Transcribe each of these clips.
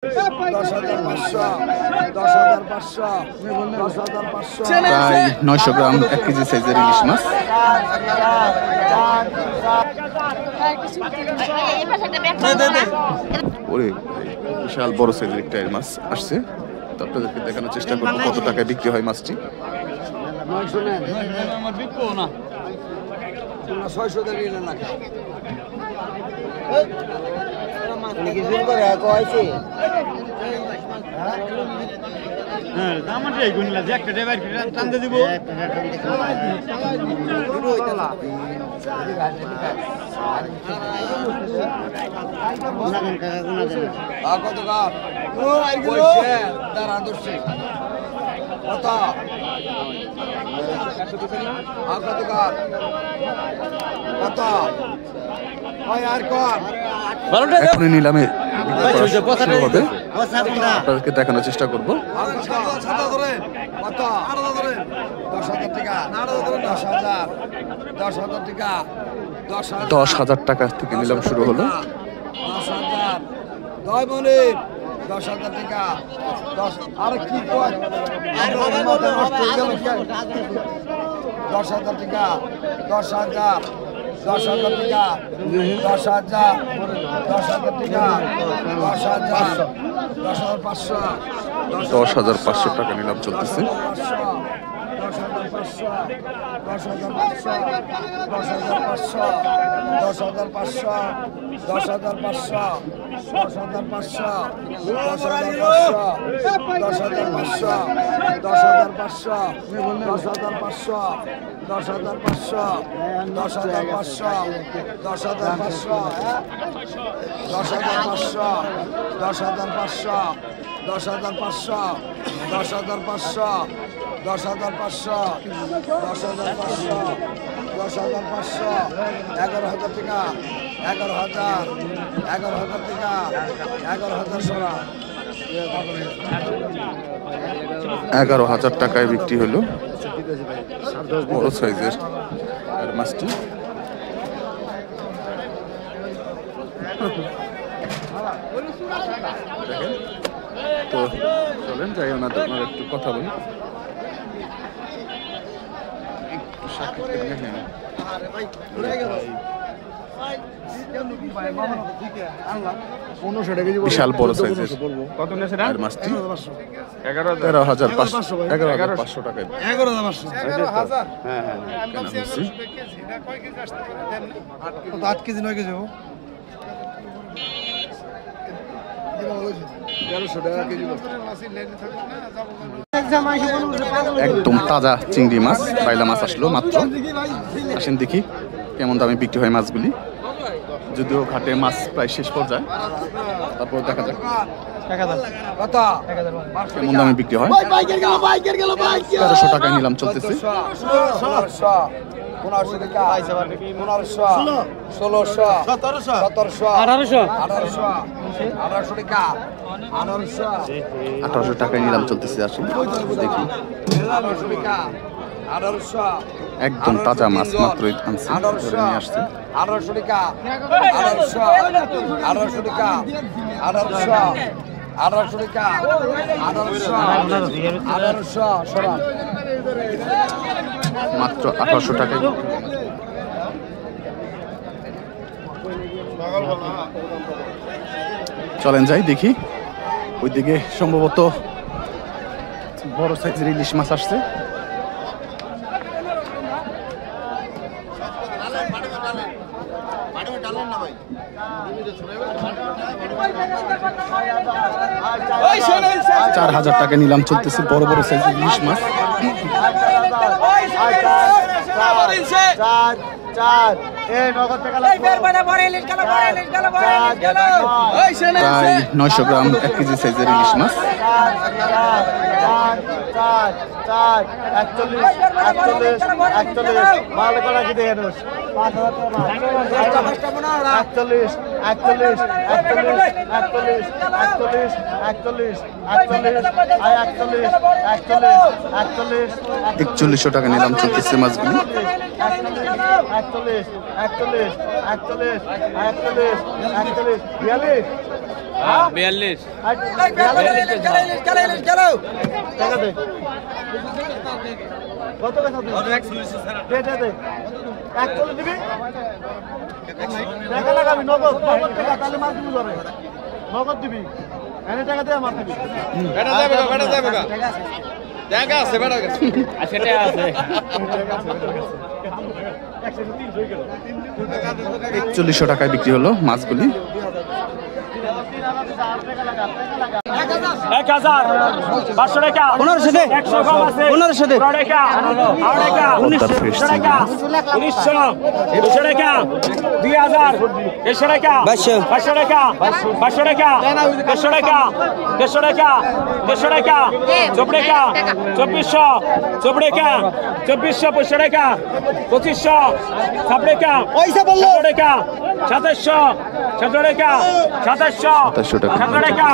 প্রায় 900 গ্রাম 1 কেজি সাইজের ইলিশ মাছ। ওরে বিশাল বড় সাইজের একটা মাছ আসছে, তো আপনাদেরকে দেখানোর চেষ্টা করবো কত টাকায় বিক্রি হয় মাছটি। 600 টাকা নিলেন না এখনই নিলামে আপনাদেরকে দেখানোর চেষ্টা করবো। 10,000 টাকা থেকে নিলাম শুরু হলো। 10,000 টাকা। আর কি 10,000 টাকা। 10,000 টাকা। 10,000 টাকা। 10,500 টাকা নিলাম চলতেছে। 11,000 টাকায় বিক্রি হলো বড় সাইজের মাছটি। তো চলেন যাই ওনাদের একটু কথা বলি। বিশাল বড় সাইজের মাছটি 11,500 টাকায়। হ্যাঁ 8 কেজি 9 কেজি একদম তাজা চিংড়ি মাছ, বাইলা মাছ আসলো মাত্র। আসেন দেখি কেমন দামে বিক্রি হয় মাছগুলি। যদিও ঘাটে মাছ প্রায় শেষ পর্যায়ে, তারপর দেখা যাক কেমন দামে বিক্রি হয়। 1300 টাকায় নিলাম চলতেছে। 1800 টাকায় নিলাম চলতেছে। আসুন দেখি, একদম তাজা মাছ মাত্রই আনছি, ধরে নিয়ে আসছে। 1800 টাকা। 1800 টাকা। 1800 টাকা। 1800 মাত্র 1800 টাকায়। চলেন যাই দেখি, ওইদিকে সম্ভবত বড় সাইজের ইলিশ মাছ আসছে। চার 4,000 টাকা নিলাম চলতেছে বড় বড় সাইজের ইলিশ মাছ। প্রায় 900 গ্রাম 1 কেজি সাইজের ইলিশ মাছ। 4100 টাকা নিলাম চলতেছে মাছগুলি। 41 নগদ দিবি এনে টাকা দিয়ে মার দিবি দেখা আছে বেটা গেছে সেটা আছে 4100 টাকায় বিক্রি হলো মাছগুলি। 1500 টাকা 1500 টাকা 100 কম আছে 1500 টাকা 1900 টাকা 1900 200 টাকা 2000 100 টাকা 500 টাকা 500 টাকা 100 টাকা 100 টাকা 100 টাকা 24 টাকা 2400 24 টাকা 2400 টাকা 2500 7 টাকা পয়সা বললো টাকা 2700 17 টাকা 2700 টাকা 17 টাকা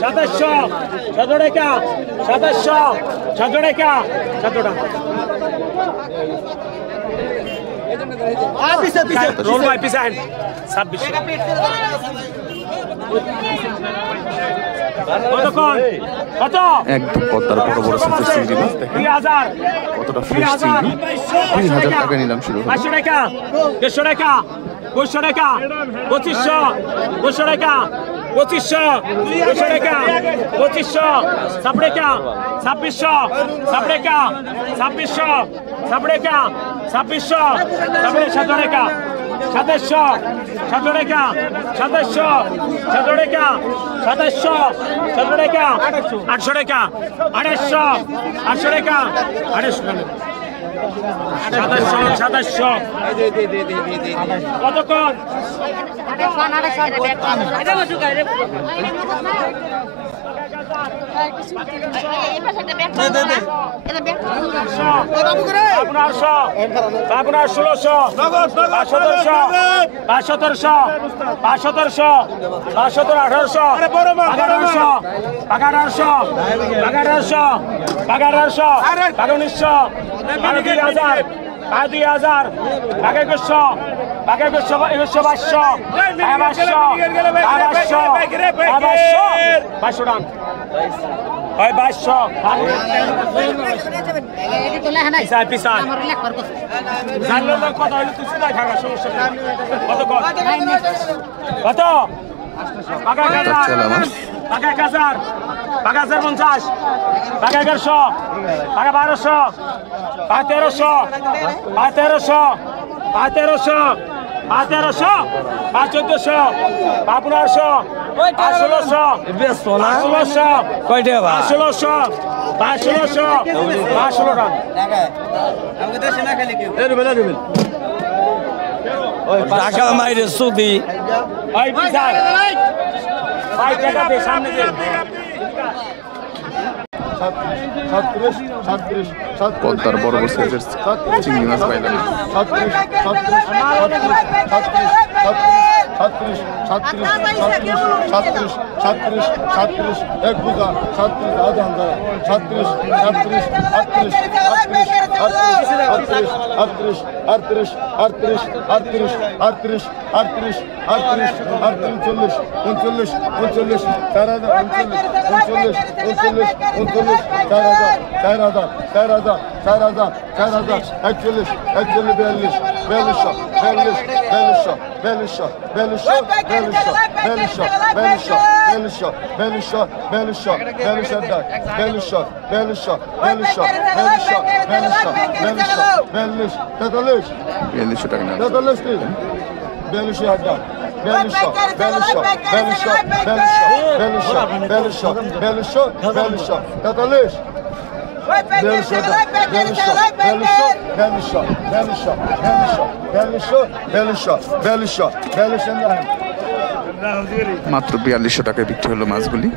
2700 17 টাকা 2700 17 টাকা 17 টাকা রোল বাই পিসান 2600 কত একদম পদ্মার বড় বড় সাইজের চিংড়ি মাছ দেখেন 2000 কতটা ফ্রেশ চিংড়ি। 2000 টাকা নিলাম শুরু হলো। 500 টাকা 150 টাকা 200 টাকা 2500 200 টাকা 2500 200 টাকা 2500 7 টাকা 2600 7 টাকা 2600 7 টাকা 2600 7 টাকা 2700 17 টাকা 2700 17 টাকা 2700 17 টাকা 800 টাকা 800 800 টাকা 800 2700 কতক্ষণ আপনার 1600 51700 51700 51700 517 1800 1100 1100 1100 1900 2000 2000 2100 2100 500 কত 1000 50 1100 1200 1300 1300 1300 1300 1400 1500 1600 1600 কয়টা 1600 1600 1600 টাকা আমাকে দেশে না খালি কেউ টাকা মাইরে সুদি ওই বিশাল ভাই টাকা দে সামনে দে পদ্মার বড় বড় সাইজের চিংড়ি মাছ পাইলাম। 4200 টাকা নিলাম। 4200 টাকায় বিক্রি হলো মাছগুলি।